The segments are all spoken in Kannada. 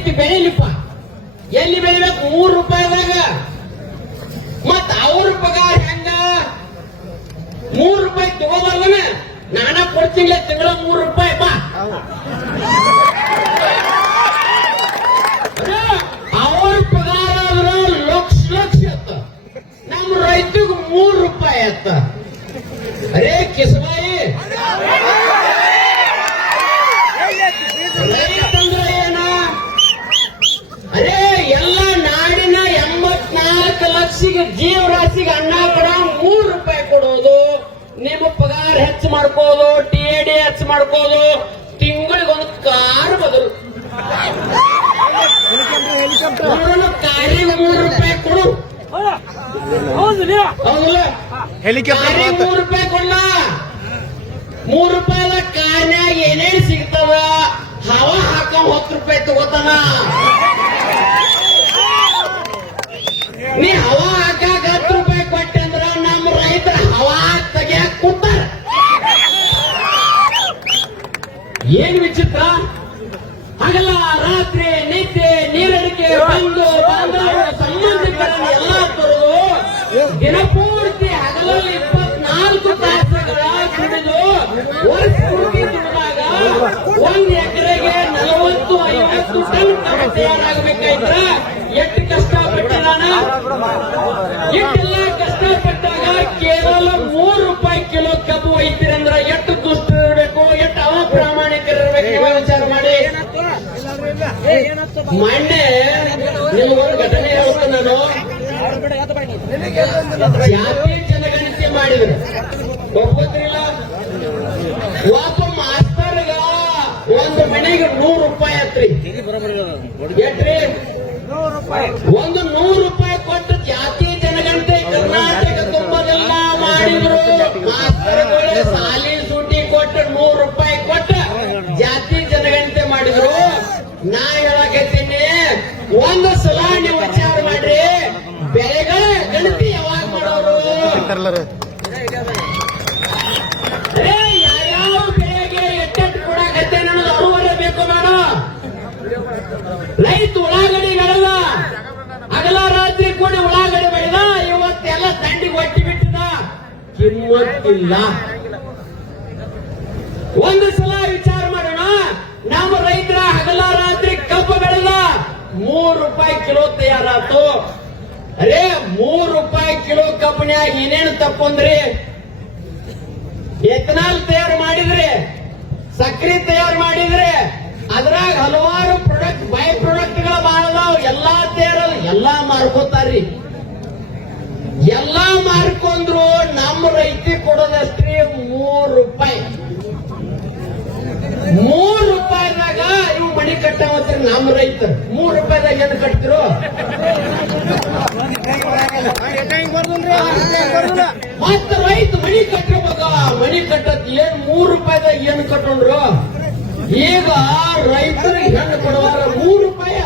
ರೈತ ಬೆಳಿಲಿಪ್ಪ, ಎಲ್ಲಿ ಬೆಳಿಬೇಕು? 3 ರೂಪಾಯಿದಾಗ. ಮತ್ ಅವ್ರ ಪಗಾರ ಹೆಂಗ? 3 ರೂಪಾಯಿ ತಗೋಬಾರ್ದನ? ನಾನ ಕೊಡ್ತೀನಿ ತಿಂಗಳ 3 ರೂಪಾಯಿ ಬಾ. ಅವ್ರ ಪಗಾರ ಆದ್ರ ಲಕ್ಷ ಅತ್ತ, ನಮ್ಮ ರೈತಗ 3 ರೂಪಾಯಿ ಅತ್ತ. ಅರೇ ಕಿಸಬಾಯಿ, ರೈತಂದ್ರ ಏನ? ಅರೇ ಎಲ್ಲ ನಾಡಿನ 84 ಲಕ್ಷಗೆ ಜೀವರಾಶಿಗೆ ಅನ್ನ ಕೊಡ 3 ರೂಪಾಯಿ ಕೊಡೋದು, ನಿಮ್ಮ ಪಗಾರ ಹೆಚ್ಚು ಮಾಡ್ಕೋದು, TAD ಹೆಚ್ಚು ಮಾಡ್ಕೋದು, ತಿಂಗಳಿಗೊಂದು ಕಾರು ಬದಲು. ಕಾರಿಗೆ 3 ರೂಪಾಯಿ ಕೊಡು. ಹೌದಲ್ಲ? ಕಾರಿಗೆ 3 ರೂಪಾಯಿ ಕೊಡ್ಲ. 3 ರೂಪಾಯಿದ ಕಾರ್ನ್ಯಾಗ ಏನೇನು ಸಿಗ್ತದ? ಹವಾ ಹಾಕ 10 ರೂಪಾಯಿ ತಗೋತಾನ. ನೀ ಹವಾ ಹಾಕಾಕ 10 ರೂಪಾಯಿ ಕೊಟ್ಟೆ ಅಂದ್ರ ನಮ್ಮ ರೈತರ ಹವಾ ತೆಗಿಯಾಕ ಕೂತಾರ. ಏನ್ ವಿಚಿತ್ರ! ಹಗಲ ರಾತ್ರಿ ನಿದ್ದೆ ನೀರಡಿಕೆ ಬಂದು ಬಾಂಧವರು ಸಂಬಂಧಿಕರನ್ನು ಎಲ್ಲ ತರುವುದು, ದಿನಪೂರ್ತಿ ಹಗಲಲ್ಲಿ 24 ತಾಸುಗಳ ದುಡಿದು ವರ್ಷ ಪೂರ್ತಿ ದುಡಿದಾಗ 1 ಎಕರೆಗೆ 40-50 ಟನ್ ಕಬ್ಬು ತಯಾರಾಗಬೇಕಾಯ್ತ. ಎಷ್ಟು ಕಷ್ಟಪಟ್ಟಿದಾನ! ಇಷ್ಟೆಲ್ಲ ಕಷ್ಟಪಟ್ಟಾಗ ಕೇವಲ 3 ರೂಪಾಯಿ ಕಿಲೋ ಕಬ್ಬು ಒಯ್ತೀರಂದ್ರ ಎಷ್ಟು ದುಷ್ಟ ಇರಬೇಕು, ಎಷ್ಟು ಅಪ್ರಾಮಾಣಿಕರಿರ್ಬೇಕು, ನೀವು ವಿಚಾರ ಮಾಡಿ. ಮೊನ್ನೆ ನಿಮ್ಗೊಂದು ಘಟನೆ ಹೇಳ್ತ ನಾನು. ಜಾತಿ ಜನಗಣತಿ ಮಾಡಿದ್ರು, ಒಪ್ಪತ್ರಿಲ್ಲ? ಒಬ್ಬ ಮಾಸ್ತರ್ಗ ಒಂದು ಮನೆಗೆ 100 ರೂಪಾಯಿ ಅತ್ರಿ. ಎಟ್ರಿ? ಒಂದು 100 ರೂಪಾಯಿ ಕೊಟ್ಟು ಜಾತಿ ಜನಗಣತಿ ಕರ್ನಾಟಕ ತುಂಬದೆಲ್ಲ ಮಾಡಿದ್ರು. ಮಾಸ್ತರ್ಗಳು ಸಾಲಿ ಸೂಟಿ ಕೊಟ್ಟು 100 ರೂಪಾಯಿ ಕೊಟ್ಟು ಜಾತಿ ಜನಗಣತಿ ಮಾಡಿದ್ರು. ನಾ ಹೇಳಕತ್ತೀನಿ, ಒಂದು ಸಲ ನೀವು ವಿಚಾರ ಮಾಡ್ರಿ, ಬೆಳೆಗಳ ಗಣತಿ ಯಾವಾಗ ಮಾಡೋರು? ಯಾವ್ಯಾವ ಬೆಳೆಗೆ ಎಟ್ಟೆಟ್ಟು ಕೊಡಾಕತ್ತೆ ಅನ್ನೋದು ಅರುವರೆ ಬೇಕು ಮಾಡೋ. ರೈತ ಉಳ್ಳಾಗಡ್ಡಿ ಬೆಳೆದ, ಹಗಲ ರಾತ್ರಿ ಕೂಡ ಉಳ್ಳಾಗಡ್ಡಿ ಬೆಳೆದ, ಇವತ್ತೆಲ್ಲ ದಂಡಿಗೆ ಒಟ್ಟಿ ಬಿಟ್ಟಿದ, ಕಿಮ್ಮತ್ತಿಲ್ಲ. ಒಂದು ಸಲ ವಿಚಾರ ಮಾಡೋಣ, ನಮ್ಮ ರೈತರ ಹಗಲ ರಾತ್ರಿ ಕಬ್ಬು ಬೆಳೆದ 3 ರೂಪಾಯಿ ಕಿಲೋ ತಯಾರಾತು. ಅರೇ 3 ರೂಪಾಯಿ ಕಿಲೋ ಕಬ್ಬಿನ್ಯಾಗ ಏನೇನು ತಪ್ಪಂದ್ರಿ? ಎಥನಾಲ್ ತಯಾರು ಮಾಡಿದ್ರಿ, ಸಕ್ರಿ ತಯಾರು ಮಾಡಿದ್ರಿ, ಅದ್ರಾಗ ಹಲವಾರು ಪ್ರಾಡಕ್ಟ್ ಬೈ ಪ್ರಾಡಕ್ಟ್ಗಳ ಮಾಡದಾವ್. ಎಲ್ಲಾ ತಯಾರ ಎಲ್ಲಾ ಮಾರ್ಕೋತಾರ್ರಿ. ಎಲ್ಲಾ ಮಾರ್ಕೊಂಡ್ರು ನಮ್ಮ ರೈತಿ ಕೊಡೋದಷ್ಟ್ರಿ 3 ರೂಪಾಯಿ. 3 ರೂಪಾಯಿದಾಗ ಇವು ಮಣಿ ಕಟ್ಟಾವತ್ರಿ ನಮ್ಮ ರೈತ. 3 ರೂಪಾಯಿದಾಗ ಏನು ಕಟ್ತಿರೋ? ಮತ್ತ ರೈತ ಮಣಿ ಕಟ್ಟಿರ್ಬೇಕ. ಮಣಿ ಕಟ್ಟತ್ ಏನ್ 3 ರೂಪಾಯಿದಾಗ ಏನು ಕಟ್ಟೊಂಡ್ರು? ಈಗ ರೈತರಿಗೆ ಹೆಣ್ಣು ಕೊಡುವಾರ 3 ರೂಪಾಯಿ.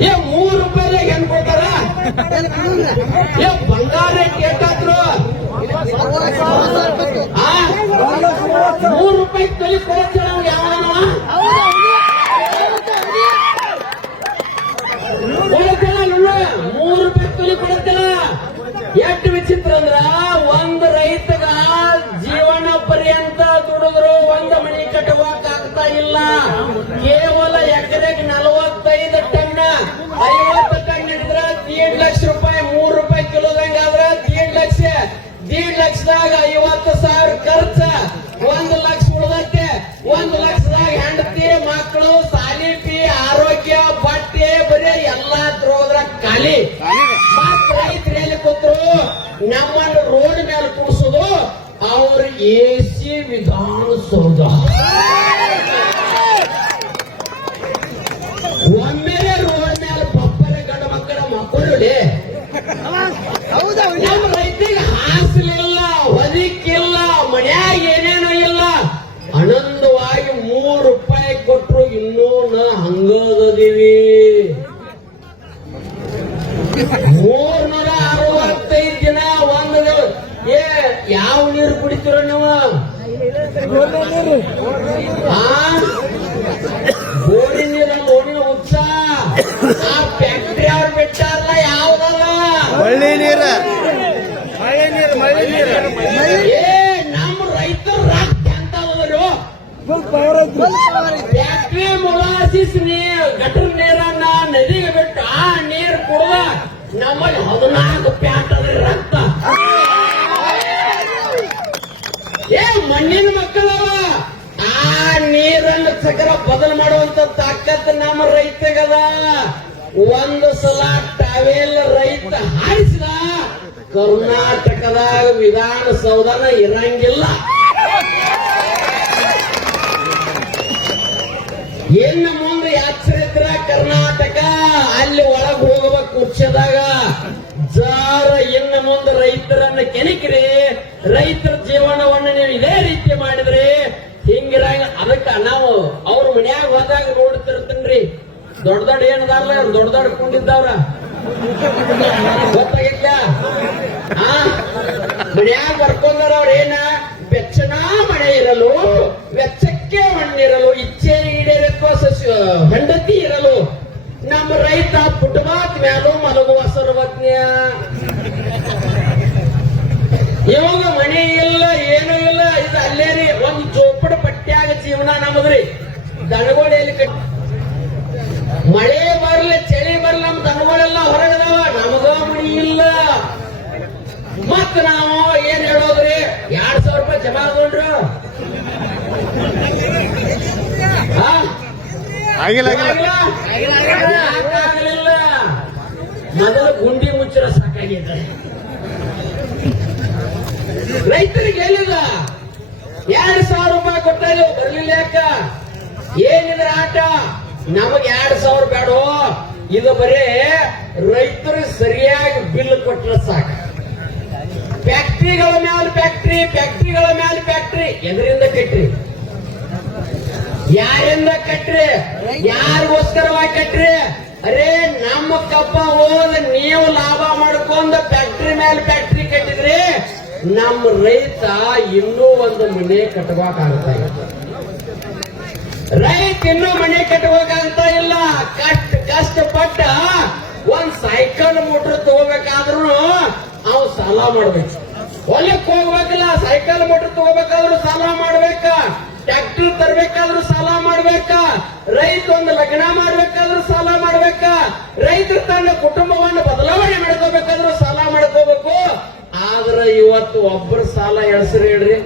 3 ರೂಪಾಯಿದಾಗ ಹೆಣ್ಣು ಕೊಡ್ತಾರ? ಬಂಗಾರ ಕೇಟಾದ್ರು 3 ರೂಪಾಯಿ ತಲೆ ಕೊಡ್ತೀರ ನಾವು ಯಾವನವ? ಕೊಡ್ತಿಲ್ಲ, 3 ರೂಪಾಯಿ ತಲೆ ಕೊಡ್ತಿಲ್ಲ. ಎಷ್ಟು ವಿಚಿತ್ರ ಅಂದ್ರ, ಒಂದು ರೈತಗ ಜೀವನ ಪರ್ಯಂತ ದುಡಿದ್ರು ಒಂದು ಮನೆ ಕಟ್ಟುವಕ್ ಆಗ್ತಾ ಇಲ್ಲ. ಕೇವಲ ಎಕರೆಗೆ 45 ಟನ್ 50 ಟನ್ ಹಿಡಿದ್ರ 1.5 ಲಕ್ಷ ರೂಪಾಯಿ. 3 ರೂಪಾಯಿ ಕಿಲೋದಂಗಾದ್ರ 1.5 ಲಕ್ಷ. 1.5 ಲಕ್ಷದಾಗ 50,000 ಖರ್ಚ, 1 ಲಕ್ಷ ಉಳಿದತ್ತೆ. 1 ಲಕ್ಷದಾಗ ಹೆಂಡತಿ ಮಕ್ಕಳು ಸಾಲಿ ಫೀ, ಆರೋಗ್ಯ, ಬಟ್ಟೆ, ಬರೀ ಎಲ್ಲಾ ದ್ರೋದ್ರ ಖಾಲಿ. ಮತ್ ರೈತರಲ್ಲಿ ಕೂತ್ರು ನಮ್ಮನ್ನು ರೋಡ್ ಮೇಲೆ ಕುಡಿಸೋದು ಅವ್ರ AC ವಿಧಾನಸೌಧ. ಒಮ್ಮೆಲೆ ರೋಡ್ ಮೇಲೆ ಪಪ್ಪರೆ ಗಂಡ ಮಕ್ಕಳ ಮಕ್ಕಳು. ನಮ್ಮ ರೈತಿಗೆ ಹಾಸಲಿಲ್ಲ, ಹೊದಿಕ್ಕಿಲ್ಲ, ಮನ್ಯಾಗ ಏನೇನೋ ಇಲ್ಲ. ಆನಂದವಾಗಿ 3 ರೂಪಾಯಿ ಕೊಟ್ರು ಇನ್ನೂ ನಾ ಹಂಗದೀವಿ. 365 ದಿನ ಒಂದು ಯಾವ ನೀರು ಕುಡಿತೀರ ನೀವು? ಬೋರಿ ನೀರ ಓಣಿನ ಉತ್ಸಾಹ ಆ ಫ್ಯಾಕ್ಟ್ರಿ ಅವ್ರು ಬಿಟ್ಟಾರಲ್ಲ ಯಾವ್ದಲ್ಲ ಮಳ್ಳಿ ನೀರ ಏ ನಮ್ಮ ರೈತರು ರಾಕ್ ಅಂತ ಹೋದ್ರು ಫ್ಯಾಕ್ಟ್ರಿ ಮೊಲಾಸಿಸ್ ಗಟರ್ ನೀರನ್ನ ನದಿಗೆ ಬಿಟ್ಟು ಆ ನೀರು ಕುಡ್ದ ನಮ್ಮಲ್ಲಿ 14 ಪ್ಯಾಂಟ್ ಅದ್ರಿ ರಕ್ತ ಏ ಮಣ್ಣಿನ ಮಕ್ಕಳವ ಆ ನೀರನ್ನು ಸಕರ ಬದಲು ಮಾಡುವಂತ ತಾಕತ್ ನಮ್ಮ ರೈತಗದ ಒಂದು ಸಲ ಟಾವೆಲ್ ರೈತ ಹಾರಿಸಿದ ಕರ್ನಾಟಕದಾಗ ವಿಧಾನಸೌಧನ ಇರಂಗಿಲ್ಲ. ಇನ್ನು ಮುಂದೆ ಯಾತ್ರಿದ್ರ ಕರ್ನಾಟಕ ಅಲ್ಲಿ ಒಳಗ್ ಹೋಗಬೇಕು ಕುರ್ಚದಾಗ ಜಾರ ಇನ್ನು ಮುಂದೆ ರೈತರನ್ನ ಕೆಣಕಿರಿ, ರೈತರ ಜೀವನವನ್ನು ನೀವು ಇದೇ ರೀತಿ ಮಾಡಿದ್ರಿ ಹಿಂಗಿರಂಗ. ಅದಕ್ಕ ನಾವು ಅವ್ರ ಮನ್ಯಾಗ ಹೋದಾಗ ನೋಡ್ತಿರ್ತೀನ್ರಿ, ದೊಡ್ಡ ದೊಡ್ಡ ಏನದಾರಲ್ಲ ಅವ್ರು ದೊಡ್ಡ ದೊಡ್ಡ ಕೊಂಡಿದ್ದವ್ರ ಗೊತ್ತಾಗಿಲ್ಲ. ಮನ್ಯಾಗ ಬರ್ಕೊಂಡಾರ ಅವ್ರ ಏನ ಬೆಚ್ಚನ ಮಳೆ ಇರಲು, ವೆಚ್ಚಕ್ಕೆ ಮಣ್ಣಿರಲು, ಇಚ್ಛೆ ಈಡೇರಕ್ಕೋ ಹೆಂಡತಿ ಇರಲು, ನಮ್ಮ ರೈತ ಫುಟ್ಪಾತ್ ಮ್ಯಾಲೂ ಮಲಗುವ ಸರ್ವಜ್ಞ. ಇವಾಗ ಮನೆ ಇಲ್ಲ ಏನೂ ಇಲ್ಲ, ಇದು ಅಲ್ಲೇ ರೀ ಒಂದು ಚೋಪಡ ಪಟ್ಟ್ಯಾಗ ಜೀವನ ನಮದ್ರಿ. ದನಗೋಡೆಯಲ್ಲಿ ಮಳೆ ಬರ್ಲಿ ಚಳಿ ಬರ್ಲಿ ನಮ್ ದನಗಳೆಲ್ಲ ಹೊರಗದವ, ನಮಗ ಮನಿ ಇಲ್ಲ. ಮತ್ ನಾವು ಏನ್ ಹೇಳೋದ್ರಿ, 2,000 ರೂಪಾಯಿ ಜಮಾ ತಗೊಂಡ್ರು ಆಗಲಿಲ್ಲ. ಮೊದಲು ಗುಂಡಿ ಮುಚ್ಚರ ಸಾಕಾಗಿದೆ. ರೈತರಿಗೆ ಹೇಳಿದ 2,000 ರೂಪಾಯಿ ಕೊಟ್ಟರು ಬರ್ಲಿಲ್ಲ ಯಾಕ? ಏನಿದ್ರ ಆಟ? ನಮಗ್ 2,000 ಬೇಡೋ, ಇದು ಬರೇ ರೈತರು ಸರಿಯಾಗಿ ಬಿಲ್ ಕೊಟ್ರೆ ಸಾಕು. ಫ್ಯಾಕ್ಟ್ರಿಗಳ ಮ್ಯಾಲ ಫ್ಯಾಕ್ಟ್ರಿ, ಫ್ಯಾಕ್ಟ್ರಿಗಳ ಮ್ಯಾಲ ಫ್ಯಾಕ್ಟ್ರಿ ಎದರಿಂದ ಕಟ್ರಿ? ಯಾರಿಂದ ಕಟ್ರಿ? ಯಾರಿಗೋಸ್ಕರವಾಗಿ ಕಟ್ರಿ? ಅರೇ ನಮ್ಮ ಕಪ್ಪ ಹೋದ ನೀವು ಲಾಭ ಮಾಡ್ಕೊಂಡ ಫ್ಯಾಕ್ಟ್ರಿ ಮೇಲೆ ಫ್ಯಾಕ್ಟ್ರಿ ಕಟ್ಟಿದ್ರಿ, ನಮ್ಮ ರೈತ ಇನ್ನೂ ಒಂದು ಮನೆ ಕಟ್ಟಬೇಕಾಗ್ತಾ ಇಲ್ಲ. ರೈತ ಇನ್ನೂ ಮನೆ ಕಟ್ಟಬೇಕಾಗ್ತಾ ಇಲ್ಲ. ಕಷ್ಟಪಟ್ಟ ಒಂದ್ ಸೈಕಲ್ ಮೋಟರ್ ತಗೋಬೇಕಾದ್ರೂ ಅವ್ ಸಾಲ ಮಾಡ್ಬೇಕು. ಹೊಲಕ್ಕೆ ಹೋಗ್ಬೇಕಲ್ಲ, ಸೈಕಲ್ ಮೋಟರ್ ತಗೋಬೇಕಾದ್ರೂ ಸಾಲ ಮಾಡ್ಬೇಕ, ಟ್ರ್ಯಾಕ್ಟರ್ ತರಬೇಕಾದ್ರೂ ಸಾಲ ಮಾಡ್ಬೇಕ, ರೈತ ಒಂದು ಲಗ್ನ ಮಾಡ್ಬೇಕಾದ್ರೂ ಸಾಲ ಮಾಡ್ಬೇಕ, ರೈತರು ತನ್ನ ಕುಟುಂಬವನ್ನು ಬದಲಾವಣೆ ಮಾಡ್ಕೋಬೇಕಾದ್ರೂ ಸಾಲ ಮಾಡ್ಕೋಬೇಕು. ಆದ್ರೆ ಇವತ್ತು ಒಬ್ಬರು ಸಾಲ ಎಳ್ಸ್ರಿ ಹೇಳ್ರಿ.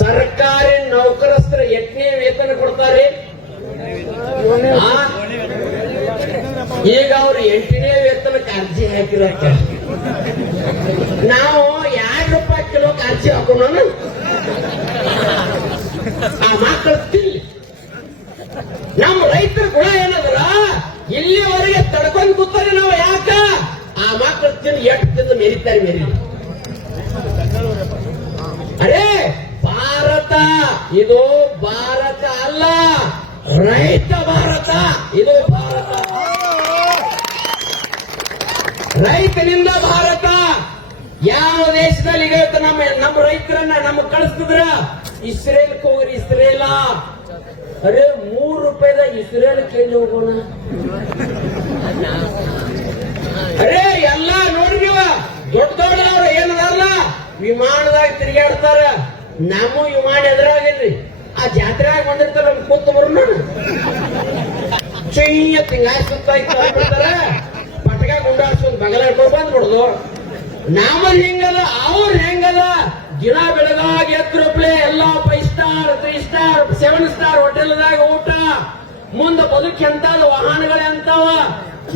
ಸರ್ಕಾರಿ ನೌಕರಸ್ಥರ ಎಷ್ಟನೇ ವೇತನ ಕೊಡ್ತಾರೆ? ಈಗ ಅವ್ರು 8ನೇ ವೇತನಕ್ಕೆ ಅರ್ಜಿ ಹಾಕಿರಕ್ಕ ನಾವು 2 ರೂಪಾಯಿ ಕಿಲೋ ಅರ್ಜಿ ಹಾಕೋಣ. ಆ ಮಕ್ಕಳು ತಿಲ್ಲಿ ನಮ್ಮ ರೈತರ ಗುಣ ಏನಂದ್ರ ಇಲ್ಲಿವರೆಗೆ ತಡ್ಕೊಂಡು ಕೂತಾರೆ. ನಾವು ಯಾಕ ಆ ಮಕ್ಕಳು ತಿಂದು ಎಷ್ಟು ತಿಂದು ಮೆರಿತಾರೆ ಮೆರೀಲಿ. ಅರೇ ಭಾರತ ಇದು ಭಾರತ ಅಲ್ಲ, ರೈತ ಭಾರತ ಇದು ಭಾರತ. ರೈತನಿಂದ ಭಾರತ. ಯಾವ ದೇಶದಲ್ಲಿ ಈಗ ನಮ್ಮ ರೈತರನ್ನ ನಮಗ್ ಕಳಿಸ್ತಿದ್ರ? ಇಸ್ರೇಲ್ಗೆ ಹೋಗ್ರಿ. ಇಸ್ರೇಲ ಅರೇ 3 ರೂಪಾಯಿದ ಇಸ್ರೇಲ್ಗೆ ಎಲ್ಲಿ ಹೋಗೋಣ? ಅರೇ ಎಲ್ಲ ನೋಡ್ರಿ ನೀವು, ದೊಡ್ಡ ದೊಡ್ಡವ್ರು ಏನದಾರಲ್ಲ ವಿಮಾನದಾಗ ತಿರುಗಾಡ್ತಾರ. ನಮ್ಮ ವಿಮಾನ ಎದುರಾಗಿಲ್ರಿ, ಆ ಜಾತ್ರೆಯಾಗ ಬಂದಿರ್ತಾರ, ನಮ್ ಕೂತು ಬರೋಣ ಚೈಯ ತಿಂಗಾಯ ಸುತ್ತಾರ ಪಟಕ ಗುಂಡಾಡ್ಸೊಂದು ಬಗಲ ಇಟ್ಕೊಂಡು ಬಂದ್ಬಿಡುದು. ನಮ್ಮಲ್ಲಿ ಹೆಂಗದ, ಅವ್ರು ಹೆಂಗದ? ದಿನ ಬೆಳಗಾಗಿ ಎತ್ತರಪ್ಲೆ ಎಲ್ಲ 5 ಸ್ಟಾರ್ 3 ಸ್ಟಾರ್ 7 ಸ್ಟಾರ್ ಹೋಟೆಲ್ದಾಗ ಊಟ, ಮುಂದೆ ಬದುಕಿ ಎಂತಾದ ವಾಹನಗಳೇ ಅಂತಾವ.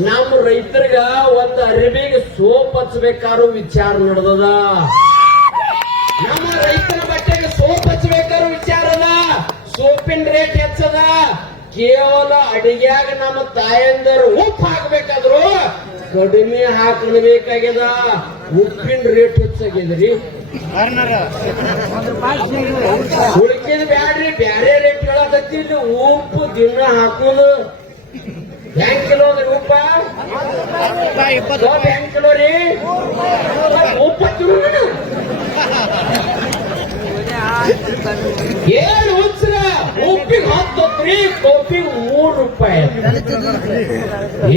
ನಮ್ಮ ರೈತರಿಗ ಒಂದು ಅರಿವಿಗೆ ಸೋಪ್ ಹಚ್ಚಬೇಕಾದ್ರೂ ವಿಚಾರ ನಡೆದದ. ನಮ್ಮ ರೈತರ ಬಟ್ಟೆಗೆ ಸೋಪ್ ಹಚ್ಚಬೇಕಾದ್ರೂ ವಿಚಾರ ಅದ. ಸೋಪಿನ ರೇಟ್ ಹೆಚ್ಚದ. ಕೇವಲ ಅಡಿಗೆಯಾಗ ನಮ್ಮ ತಾಯಂದರು ಉಪ್ಪು ಹಾಕ್ಬೇಕಾದ್ರು ಕಡಿಮೆ ಹಾಕಬೇಕಾಗ್ಯದ. ಉಪ್ಪಿನ ರೇಟ್ ಹೆಚ್ಚಾಗ್ಯದ್ರಿ. ಉಳಿಕಿದ ಬ್ಯಾಡ್ರಿ, ಬ್ಯಾರೆ ರೇಟ್ ಹೇಳಕತ್ತಿ. ಉಪ್ಪು ದಿನ ಹಾಕೋದು ಹೆಂಗ್ ಕಿಲೋ ಅದ್ರಿ? ಉಪ್ಪ ಹೆಂಗ್ ಕಿಲೋ ರೀ? ಉಪ್ಪು ಏನ್ ಹುಚ್ಚರ ಉಪ್ಪಿಗೆ 10 ಕೋಪಿಗೆ ₹3.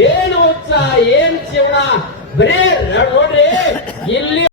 ಏನು ಹುಚ್ಚ ಏನ್ ಜೀವನ ಬರೇ ನೋಡ್ರಿ ಇಲ್ಲಿ